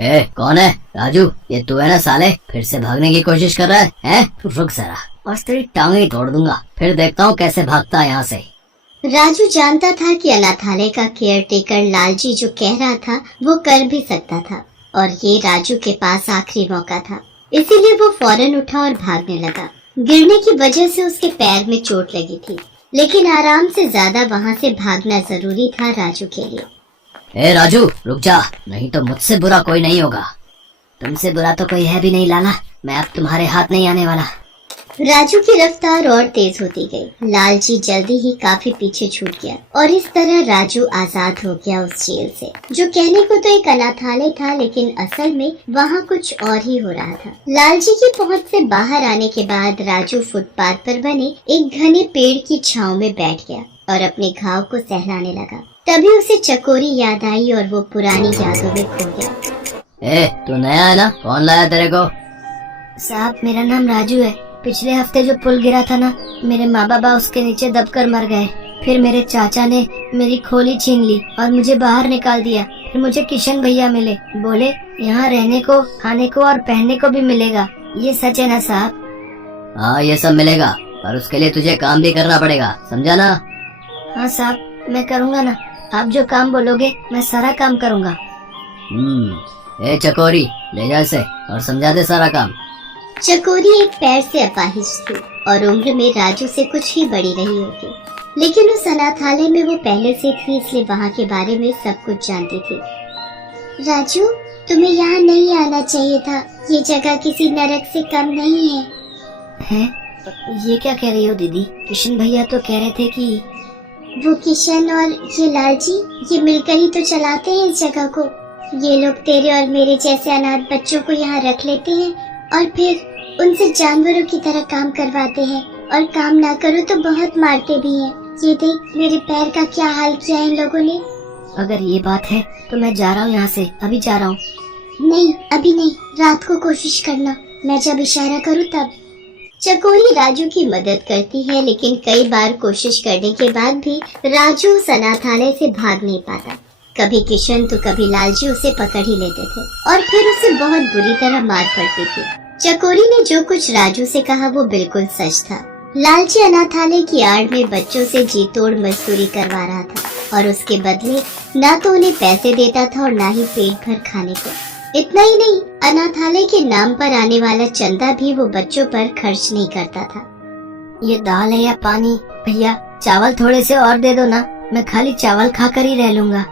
ए कौन है? राजू, ये तू है ना साले? फिर से भागने की कोशिश कर रहा है? हैं? तू रुक जरा, और तेरी टांगे तोड़ दूंगा, फिर देखता हूँ कैसे भागता है यहाँ से। राजू जानता था कि अनाथालय का केयरटेकर लालजी जो कह रहा था वो कर भी सकता था, और ये राजू के पास आखिरी मौका था। इसीलिए वो फौरन उठा और भागने लगा। गिरने की वजह से उसके पैर में चोट लगी थी, लेकिन आराम से ज्यादा वहाँ से भागना जरूरी था राजू के लिए। ए राजू, रुक जा, नहीं तो मुझसे बुरा कोई नहीं होगा। तुमसे बुरा तो कोई है भी नहीं लाला, मैं अब तुम्हारे हाथ नहीं आने वाला। राजू की रफ्तार और तेज होती गई। लालजी जल्दी ही काफी पीछे छूट गया और इस तरह राजू आजाद हो गया उस जेल से, जो कहने को तो एक अनाथालय था, लेकिन असल में वहाँ कुछ और ही हो रहा था। लालजी की पहुँच से बाहर आने के बाद राजू फुटपाथ पर बने एक घने पेड़ की छांव में बैठ गया और अपने घाव को सहलाने लगा। तभी उसे चकोरी याद आई और वो पुरानी यादों में खो गया। ए, तू नया है ना? कौन लाया तेरे को? साहब, मेरा नाम राजू है। पिछले हफ्ते जो पुल गिरा था ना, मेरे माँ बाबा उसके नीचे दबकर मर गए। फिर मेरे चाचा ने मेरी खोली छीन ली और मुझे बाहर निकाल दिया। फिर मुझे किशन भैया मिले, बोले यहाँ रहने को, खाने को और पहनने को भी मिलेगा। ये सच है ना साहब? हाँ, ये सब मिलेगा, पर उसके लिए तुझे काम भी करना पड़ेगा, समझा ना? हाँ साहब, मैं करूँगा ना। आप जो काम बोलोगे मैं सारा काम करूँगा। ए चकोरी, ले जा इसे और समझा दे सारा काम। चकोरी एक पैर से अपाहिज थी और उम्र में राजू से कुछ ही बड़ी रही होगी, लेकिन उस अनाथालय में वो पहले से थी, इसलिए वहाँ के बारे में सब कुछ जानती थी। राजू, तुम्हें यहाँ नहीं आना चाहिए था। ये जगह किसी नरक से कम नहीं है। हैं? ये क्या कह रही हो दीदी? किशन भैया तो कह रहे थे कि वो किशन और ये लालजी, ये मिलकर ही तो चलाते हैं इस जगह को। ये लोग तेरे और मेरे जैसे अनाथ बच्चों को यहाँ रख लेते हैं और फिर उनसे जानवरों की तरह काम करवाते हैं, और काम ना करो तो बहुत मारते भी हैं। ये देख, मेरे पैर का क्या हाल किया है इन लोगों ने। अगर ये बात है तो मैं जा रहा हूँ यहाँ से, अभी जा रहा हूँ। नहीं, अभी नहीं, रात को कोशिश करना, मैं जब इशारा करूँ तब। चकोरी राजू की मदद करती है, लेकिन कई बार कोशिश करने के बाद भी राजू उस अनाथालय से भाग नहीं पाता। कभी किशन तो कभी लालजी उसे पकड़ ही लेते थे और फिर उसे बहुत बुरी तरह मार पड़ती थी। चकोरी ने जो कुछ राजू से कहा वो बिल्कुल सच था। लालची अनाथालय की आड़ में बच्चों से जी तोड़ मजदूरी करवा रहा था और उसके बदले न तो उन्हें पैसे देता था और न ही पेट भर खाने को। इतना ही नहीं, अनाथालय के नाम पर आने वाला चंदा भी वो बच्चों पर खर्च नहीं करता था। ये दाल है या पानी? भैया, चावल थोड़े से और दे दो ना, मैं खाली चावल खाकर ही रह लूंगा।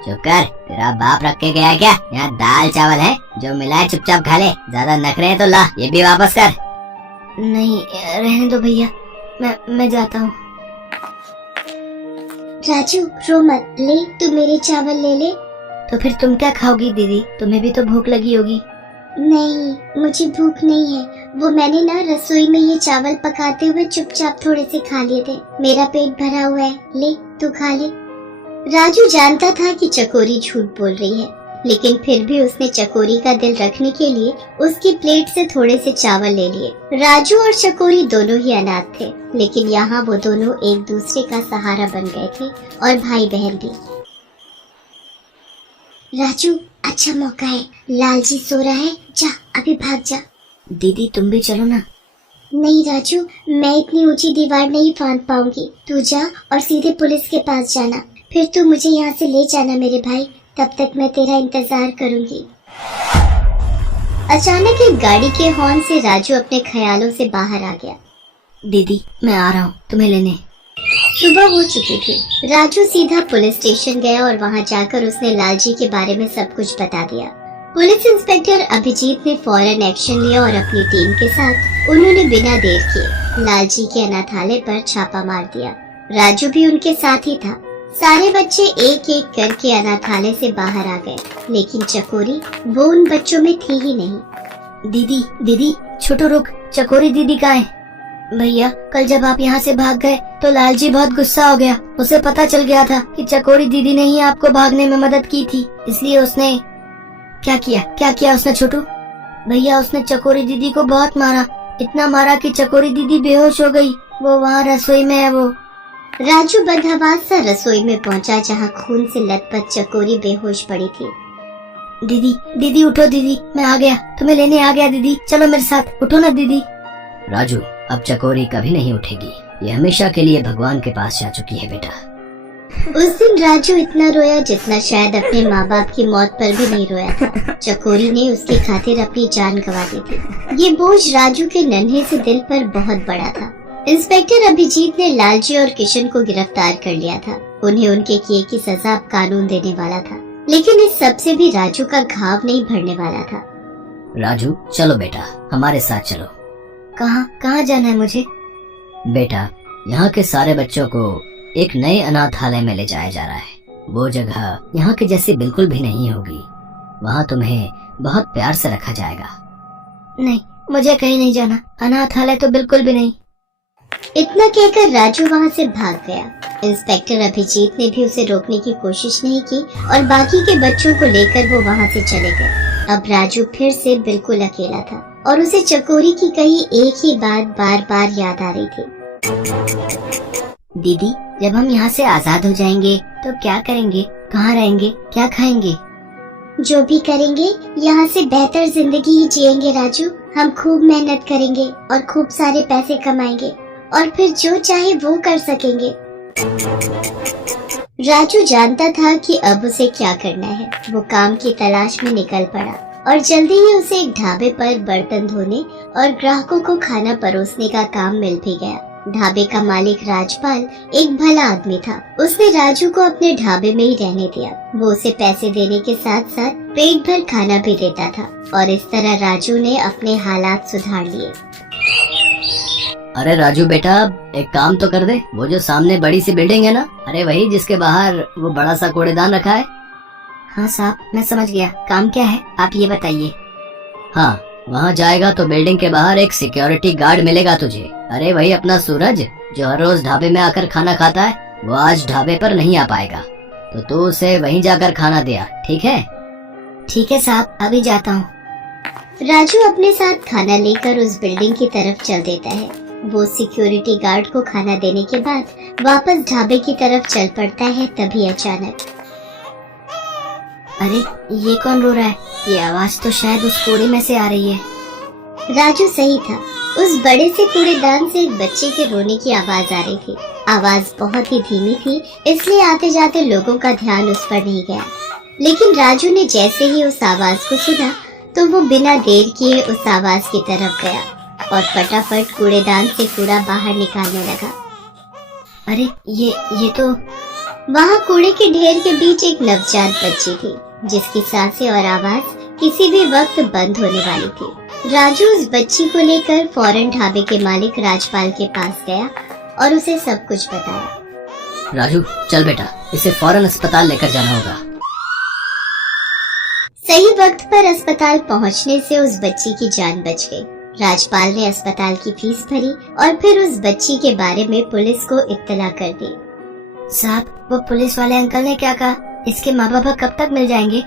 चुप कर, तेरा बाप रख के गया क्या? यहाँ दाल चावल है, जो मिला है चुपचाप खा ले। ज्यादा नखरे हैं तो ला, ये भी वापस कर। नहीं, रहने दो भैया, मैं जाता हूँ। राजू, रो मत, ले तू मेरे चावल ले ले। तो फिर तुम क्या खाओगी दीदी? तुम्हें भी तो भूख लगी होगी। नहीं, मुझे भूख नहीं है। वो मैंने ना रसोई में ये चावल पकाते हुए चुपचाप थोड़े से खा लिए थे। मेरा पेट भरा हुआ है, ले तू खा ले। राजू जानता था कि चकोरी झूठ बोल रही है, लेकिन फिर भी उसने चकोरी का दिल रखने के लिए उसकी प्लेट से थोड़े से चावल ले लिए। राजू और चकोरी दोनों ही अनाथ थे, लेकिन यहाँ वो दोनों एक दूसरे का सहारा बन गए थे और भाई बहन भी। राजू, अच्छा मौका है, लालजी सो रहा है, जा अभी भाग जा। दीदी तुम भी चलो ना। नहीं राजू, मैं इतनी ऊंची दीवार नहीं फांद पाऊंगी। तू जा और सीधे पुलिस के पास जाना, फिर तू मुझे यहाँ से ले जाना मेरे भाई। तब तक मैं तेरा इंतजार करूंगी। अचानक एक गाड़ी के हॉर्न से राजू अपने ख्यालों से बाहर आ गया। दीदी मैं आ रहा हूँ तुम्हें लेने। सुबह हो चुकी थी। राजू सीधा पुलिस स्टेशन गया और वहाँ जाकर उसने लालजी के बारे में सब कुछ बता दिया। पुलिस इंस्पेक्टर अभिजीत ने फौरन एक्शन लिया और अपनी टीम के साथ उन्होंने बिना देर किए लालजी के अनाथालय पर छापा मार दिया। राजू भी उनके साथ ही था। सारे बच्चे एक एक करके अनाथालय से बाहर आ गए, लेकिन चकोरी वो उन बच्चों में थी ही नहीं। दीदी छोटू रुक, चकोरी दीदी कहाँ है? भैया, कल जब आप यहाँ से भाग गए तो लालजी बहुत गुस्सा हो गया। उसे पता चल गया था कि चकोरी दीदी ने ही आपको भागने में मदद की थी, इसलिए उसने क्या किया उसने छोटू? भैया, उसने चकोरी दीदी को बहुत मारा, इतना मारा कि चकोरी दीदी बेहोश हो गई। वो वहाँ रसोई में है। वो राजू बदहवास सा रसोई में पहुंचा, जहां खून से लथपथ चकोरी बेहोश पड़ी थी। दीदी दीदी उठो दीदी, मैं आ गया, तुम्हें लेने आ गया दीदी, चलो मेरे साथ, उठो ना दीदी। राजू, अब चकोरी कभी नहीं उठेगी, ये हमेशा के लिए भगवान के पास जा चुकी है बेटा। उस दिन राजू इतना रोया जितना शायद अपने माँ बाप की मौत पर भी नहीं रोया था। चकोरी ने उसकी खातिर अपनी जान गंवा दी थी। ये बोझ राजू के नन्हे से दिल पर बहुत बड़ा था। इंस्पेक्टर अभिजीत ने लालजी और किशन को गिरफ्तार कर लिया था। उन्हें उनके किए की सजा अब कानून देने वाला था, लेकिन इस सब से भी राजू का घाव नहीं भरने वाला था। राजू चलो बेटा, हमारे साथ चलो। कहाँ जाना है मुझे? बेटा, यहाँ के सारे बच्चों को एक नए अनाथालय में ले जाया जा रहा है। वो जगह यहाँ की जैसी बिल्कुल भी नहीं होगी। वहाँ तुम्हें बहुत प्यार से रखा जाएगा। नहीं, मुझे कहीं नहीं जाना, अनाथालय तो बिल्कुल भी नहीं। इतना कहकर राजू वहाँ से भाग गया। इंस्पेक्टर अभिजीत ने भी उसे रोकने की कोशिश नहीं की और बाकी के बच्चों को लेकर वो वहाँ से चले गए। अब राजू फिर से बिल्कुल अकेला था और उसे चकोरी की कही एक ही बात बार बार याद आ रही थी। दीदी, जब हम यहाँ से आजाद हो जाएंगे तो क्या करेंगे, कहाँ रहेंगे, क्या खाएंगे? जो भी करेंगे यहाँ से बेहतर जिंदगी ही जिएंगे राजू। हम खूब मेहनत करेंगे और खूब सारे पैसे कमाएंगे और फिर जो चाहे वो कर सकेंगे। राजू जानता था कि अब उसे क्या करना है। वो काम की तलाश में निकल पड़ा और जल्दी ही उसे एक ढाबे पर बर्तन धोने और ग्राहकों को खाना परोसने का काम मिल भी गया। ढाबे का मालिक राजपाल एक भला आदमी था। उसने राजू को अपने ढाबे में ही रहने दिया। वो उसे पैसे देने के साथ साथ पेट भर खाना भी देता था और इस तरह राजू ने अपने हालात सुधार लिए। अरे राजू बेटा, एक काम तो कर दे। वो जो सामने बड़ी सी बिल्डिंग है ना, अरे वही जिसके बाहर वो बड़ा सा कूड़ेदान रखा है। हाँ साहब, मैं समझ गया। काम क्या है, आप ये बताइए। हाँ, वहाँ जाएगा तो बिल्डिंग के बाहर एक सिक्योरिटी गार्ड मिलेगा तुझे। अरे वही अपना सूरज जो हर रोज ढाबे में आकर खाना खाता है, वो आज ढाबे पर नहीं आ पाएगा, तो तू उसे वहीं जाकर खाना दिया, ठीक है? ठीक है साहब, अभी जाता हूँ। राजू अपने साथ खाना लेकर उस बिल्डिंग की तरफ चल देता है। वो सिक्योरिटी गार्ड को खाना देने के बाद वापस ढाबे की तरफ चल पड़ता है। तभी अचानक, अरे ये कौन रो रहा है? ये आवाज तो शायद उस कूड़े में से आ रही है। राजू सही था। उस बड़े से कूड़ेदान से एक बच्चे के रोने की आवाज आ रही थी। आवाज बहुत ही धीमी थी, इसलिए आते जाते लोगों का ध्यान उस पर नहीं गया। लेकिन राजू ने जैसे ही उस आवाज को सुना तो वो बिना देर किए उस आवाज की तरफ गया और फटाफट कूड़ेदान से कूड़ा बाहर निकालने लगा। अरे ये तो वहाँ कूड़े के ढेर के बीच एक नवजात बच्ची थी, जिसकी सांसें और आवाज किसी भी वक्त बंद होने वाली थी। राजू उस बच्ची को लेकर फौरन ढाबे के मालिक राजपाल के पास गया और उसे सब कुछ बताया। राजू चल बेटा, इसे फौरन अस्पताल लेकर जाना होगा। सही वक्त पर अस्पताल पहुंचने से उस बच्ची की जान बच गई। राजपाल ने अस्पताल की फीस भरी और फिर उस बच्ची के बारे में पुलिस को इत्तला कर दी। साहब, वो पुलिस वाले अंकल ने क्या कहा? इसके माँ बाप कब तक मिल जाएंगे?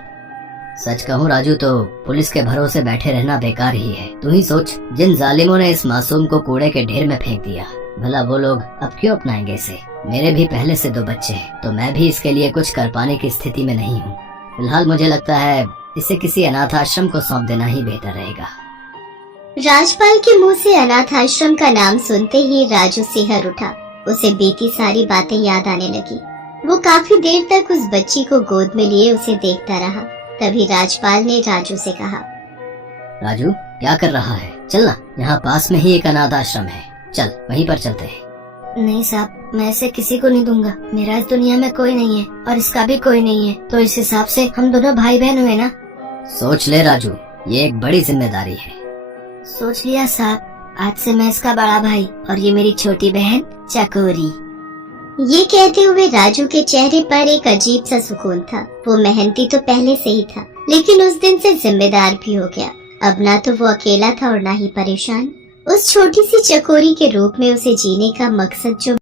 सच कहूँ राजू, तो पुलिस के भरोसे बैठे रहना बेकार ही है। तू ही सोच, जिन जालिमों ने इस मासूम को कूड़े के ढेर में फेंक दिया, भला वो लोग अब क्यों अपनाएंगे इसे? मेरे भी पहले से 2 बच्चे हैं, तो मैं भी इसके लिए कुछ कर पाने की स्थिति में नहीं हूँ। फिलहाल मुझे लगता है इसे किसी अनाथ आश्रम को सौंप देना ही बेहतर रहेगा। राजपाल के मुंह से अनाथ आश्रम का नाम सुनते ही राजू सिहर उठा। उसे बीती सारी बातें याद आने लगी। वो काफी देर तक उस बच्ची को गोद में लिए उसे देखता रहा। तभी राजपाल ने राजू से कहा, राजू क्या कर रहा है? चलना, यहाँ पास में ही एक अनाथ आश्रम है, चल वहीं पर चलते हैं। नहीं साहब, मैं इसे किसी को नहीं दूंगा। मेरा इस दुनिया में कोई नहीं है और इसका भी कोई नहीं है, तो इस हिसाब से हम दोनों भाई बहन हुए ना। सोच ले राजू, ये एक बड़ी जिम्मेदारी है। सोच लिया साहब, आज से मैं इसका बड़ा भाई और ये मेरी छोटी बहन चकोरी। ये कहते हुए राजू के चेहरे पर एक अजीब सा सुकून था। वो मेहनती तो पहले से ही था, लेकिन उस दिन से जिम्मेदार भी हो गया। अब ना तो वो अकेला था और ना ही परेशान। उस छोटी सी चकोरी के रूप में उसे जीने का मकसद जो